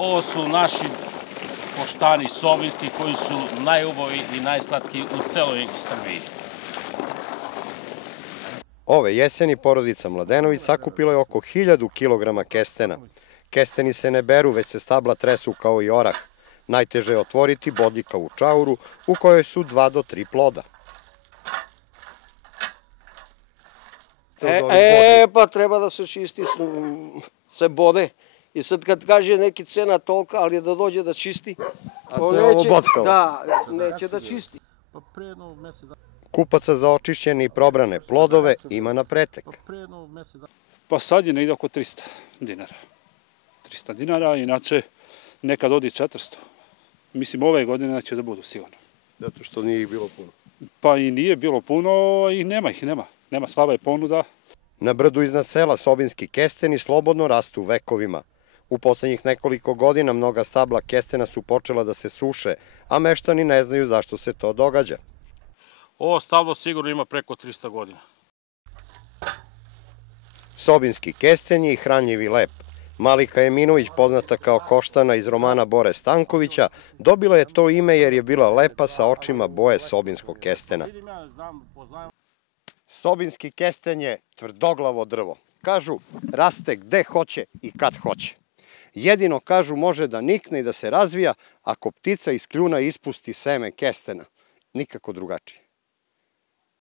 Ovo su naši koštani sobinski koji su najubovi i najslatkiji u celoj Srbiji. Ove jeseni porodica Mladenović sakupila je oko 1000 kilograma kestena. Kesteni se ne beru, već se stabla tresu kao i orah. Najteže je otvoriti bodljikavu čauru u kojoj su 2 do 3 ploda. Pa treba da se čisti, se bode. I sad kad kaže neki cena tolika, ali da dođe da čisti, neće da čisti. Kupaca za očišćene i probrane plodove ima na pretek. Pa sad je negdje oko 300 dinara. 300 dinara, inače nekad odi 400. Mislim, ove godine će da budu sigurno. Zato što nije ih bilo puno? Pa i nije bilo puno i nema ih, nema. Nema, slaba je ponuda. Na brdu iznad sela sobinski kesteni slobodno rastu vekovima. U poslednjih nekoliko godina mnoga stabla kestena su počela da se suše, a meštani ne znaju zašto se to događa. Ovo stablo sigurno ima preko 300 godina. Sobinski kesten je i hranljivi lep. Malika Eminović, poznata kao Koštana iz romana Bore Stankovića, dobila je to ime jer je bila lepa sa očima boje sobinskog kestena. Sobinski kesten je tvrdoglavo drvo. Kažu, raste gde hoće i kad hoće. Jedino, kažu, može da nikne i da se razvija ako ptica iz kljuna ispusti seme kestena. Nikako drugačije.